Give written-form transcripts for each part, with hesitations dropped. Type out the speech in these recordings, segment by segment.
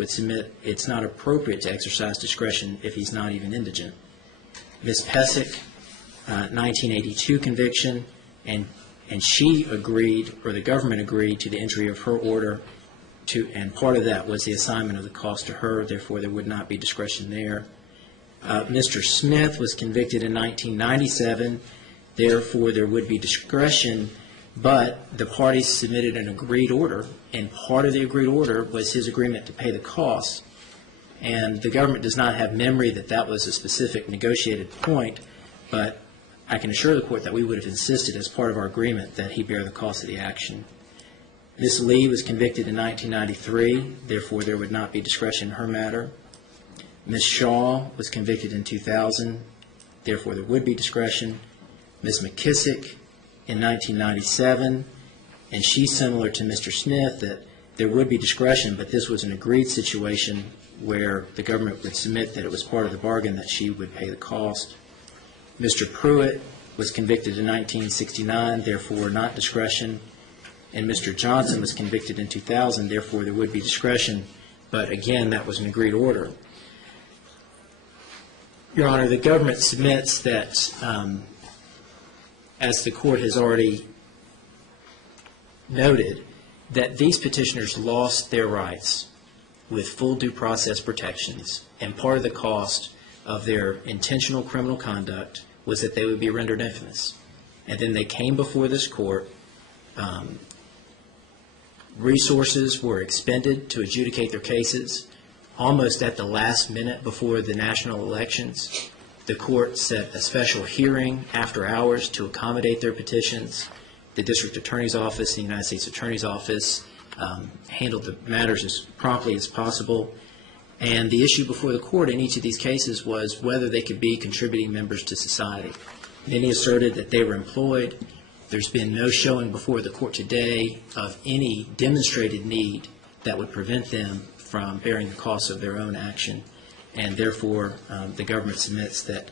would submit it's not appropriate to exercise discretion if he's not even indigent. Ms. Pesic, 1982 conviction, and she agreed, or the government agreed, to the entry of her order, and part of that was the assignment of the cost to her, therefore there would not be discretion there. Mr. Smith was convicted in 1997, therefore there would be discretion, but the parties submitted an agreed order, and part of the agreed order was his agreement to pay the costs, and the government does not have memory that that was a specific negotiated point, but I can assure the Court that we would have insisted as part of our agreement that he bear the cost of the action. Ms. Lee was convicted in 1993, therefore there would not be discretion in her matter. Ms. Shaw was convicted in 2000, therefore there would be discretion. Ms. McKissick in 1997, and she's similar to Mr. Smith, that there would be discretion, but this was an agreed situation where the government would submit that it was part of the bargain that she would pay the cost. Mr. Pruitt was convicted in 1969, therefore not discretion, and Mr. Johnson was convicted in 2000, therefore there would be discretion, but again, that was an agreed order. Your Honor, the government submits that, as the Court has already noted, that these petitioners lost their rights with full due process protections, and part of the cost of their intentional criminal conduct was that they would be rendered infamous. And then they came before this Court. Resources were expended to adjudicate their cases. Almost at the last minute before the national elections, the Court set a special hearing after hours to accommodate their petitions. The District Attorney's Office, the United States Attorney's Office, handled the matters as promptly as possible. And the issue before the Court in each of these cases was whether they could be contributing members to society. Many asserted that they were employed. There's been no showing before the Court today of any demonstrated need that would prevent them from bearing the costs of their own action. And therefore, the government submits that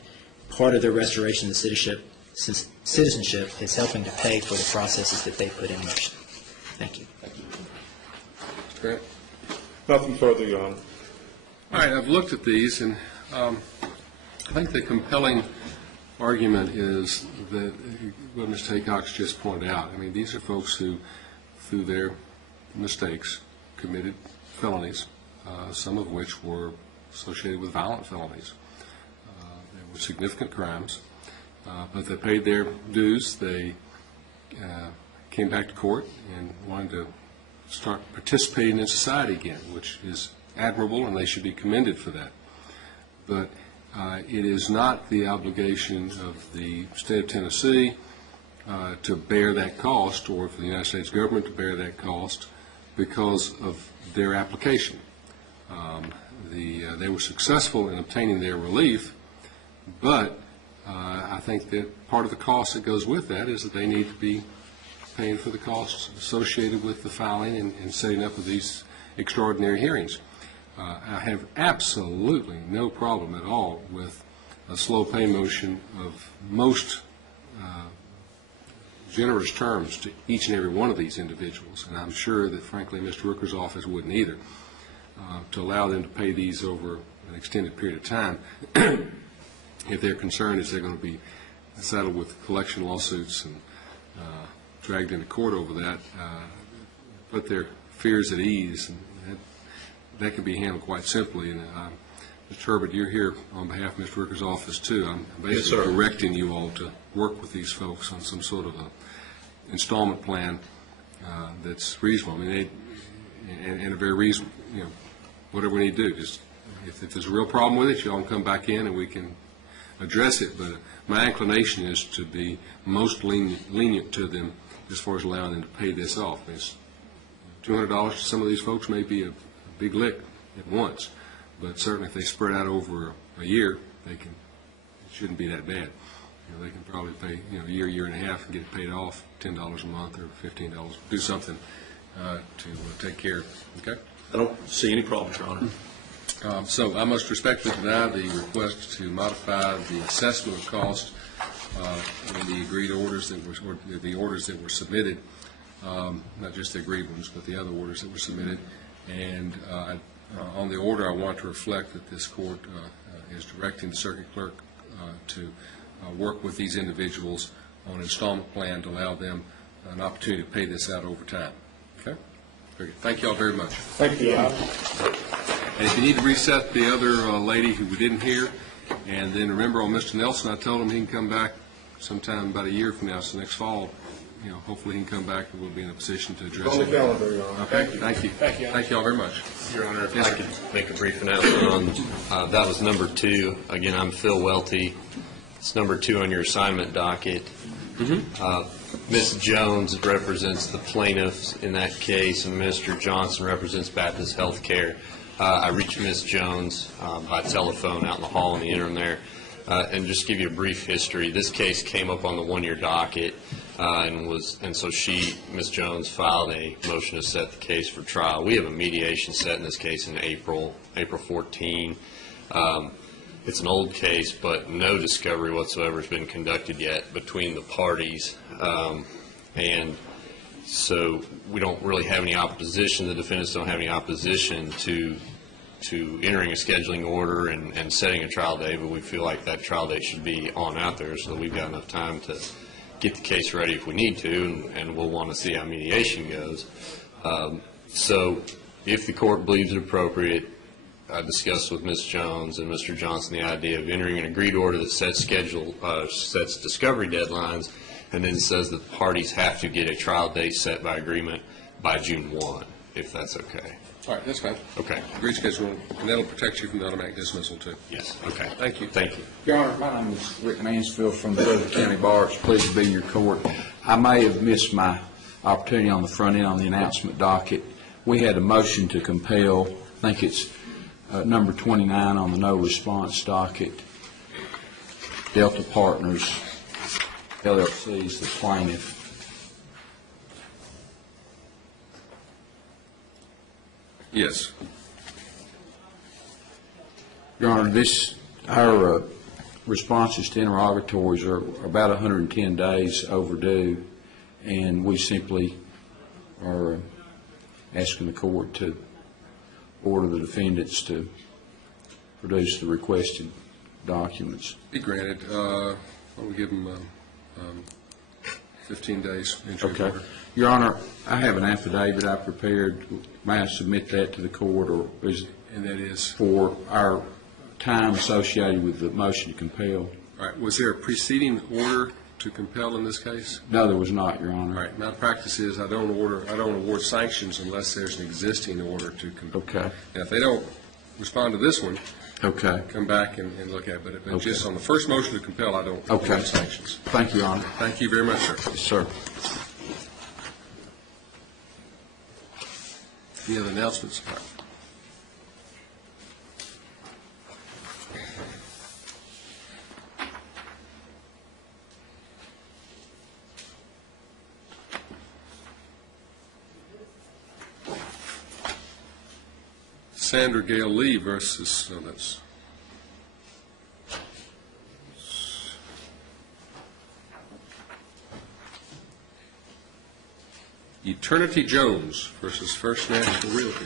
part of their restoration of citizenship is helping to pay for the processes that they put in motion. Thank you. Thank you. Mr. Grant? Nothing further, Your Honor. All right, I've looked at these, and I think the compelling argument is that what Mr. Haycox just pointed out. I mean, these are folks who, through their mistakes, committed felonies, some of which were associated with violent felonies. They were significant crimes, but they paid their dues. They came back to court and wanted to start participating in society again, which is admirable, and they should be commended for that. But it is not the obligation of the state of Tennessee to bear that cost, or for the United States government to bear that cost because of their application. They were successful in obtaining their relief, but I think that part of the cost that goes with that is that they need to be paying for the costs associated with the filing and setting up of these extraordinary hearings. I have absolutely no problem at all with a slow pay motion of most generous terms to each and every one of these individuals, and I'm sure that, frankly, Mr. Rooker's office wouldn't either, to allow them to pay these over an extended period of time if their concern is they're going to be saddled with collection lawsuits and dragged into court over that, put their fears at ease, and that can be handled quite simply. And Mr. Herbert, you're here on behalf of Mr. Rooker's office too. I'm basically directing you all to work with these folks on some sort of a installment plan that's reasonable. I mean, and a very reasonable, you know, whatever we need to do. Just if there's a real problem with it, you all can come back in and we can address it. But my inclination is to be most lenient to them as far as allowing them to pay this off. It's $200 to some of these folks may be a big lick at once, but certainly if they spread out over a year, it shouldn't be that bad. You know, they can probably pay, you know, a year and a half and get it paid off, $10 a month or $15. Do something to take care of it. Okay? I don't see any problem, Your Honor. So I must respectfully deny the request to modify the assessment of cost in the agreed orders that were, or the orders that were submitted, not just the agreed ones, but the other orders that were submitted. And on the order, I want to reflect that this court is directing the circuit clerk to work with these individuals on an installment plan to allow them an opportunity to pay this out over time. Okay? Very good. Thank you all very much. Thank you. And if you need to reset the other lady who we didn't hear, and then remember on Mr. Nelson, I told him he can come back sometime about a year from now, so next fall, hopefully he can come back and we'll be in a position to address On the it. calendar, Your Honor. Okay, thank you. Thank you. Thank you all very much. Your Honor, if Yes, I sir. could make a brief announcement on, that was number 2. Again, I'm Phil Welty. It's number 2 on your assignment docket. Ms. Jones represents the plaintiffs in that case, and Mr. Johnson represents Baptist Healthcare. I reached Ms. Jones by telephone out in the hall in the interim there. And just give you a brief history, this case came up on the 1-year docket, and so Ms. Jones, filed a motion to set the case for trial. We have a mediation set in this case in April 14. It's an old case, but no discovery whatsoever has been conducted yet between the parties, and so we don't really have any opposition. The defendants don't have any opposition to entering a scheduling order and setting a trial date, but we feel like that trial date should be on out there so that we've got enough time to get the case ready if we need to, and we'll want to see how mediation goes. So if the court believes it appropriate, I discussed with Ms. Jones and Mr. Johnson the idea of entering an agreed order that sets discovery deadlines and then says that the parties have to get a trial date set by agreement by June 1, if that's okay. All right, that's fine. Okay. Agreed schedule, and that'll protect you from the automatic dismissal, too. Yes. Okay. Thank you. Thank you. Your Honor, my name is Rick Mansfield from the Dover County Bar. It's a pleasure to be in your court. I may have missed my opportunity on the front end on the announcement docket. We had a motion to compel, I think it's number 29 on the no response docket. Delta Partners, LLC is the plaintiff. Yes. Your Honor, our responses to interrogatories are about 110 days overdue, and we simply are asking the court to order the defendants to produce the requested documents. Be granted. Why don't we give them 15 days entry of Okay. order? Your Honor, I have an affidavit I prepared. May I submit that to the court, or is it And that is, for our time associated with the motion to compel? all right, was there a preceding order to compel in this case? No, there was not, Your Honor. All right, my practice is I don't award sanctions unless there's an existing order to compel. Okay. Now, if they don't respond to this one, Okay. come back and look at it. But Okay. just on the first motion to compel, I don't Okay. award sanctions. Thank you, Your Honor. Thank you very much, sir. Yes, sir. Any other announcements? Sandra Gale Lee versus, that's Eternity Jones versus First National Realty.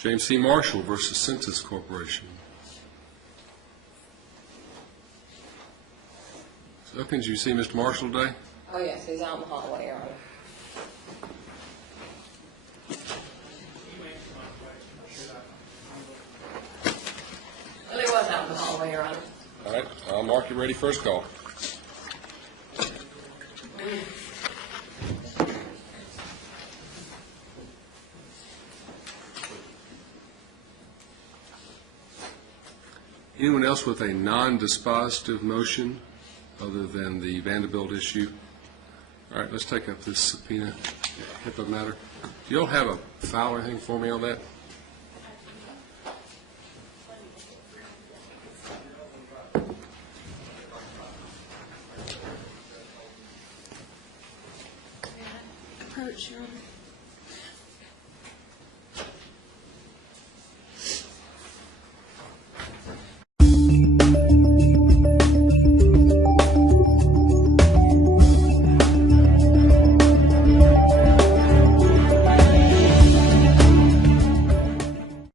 James C. Marshall versus Census Corporation. So, did you see Mr. Marshall today? Oh, yes, he's out in the hallway, Your Honor. Well, he was out in the hallway, Your Honor. All right, I'll mark you ready, first call. Anyone else with a non-dispositive motion other than the Vanderbilt issue? All right, let's take up this subpoena HIPAA matter. Do you all have a file or anything for me on that? Approach, Your Honor.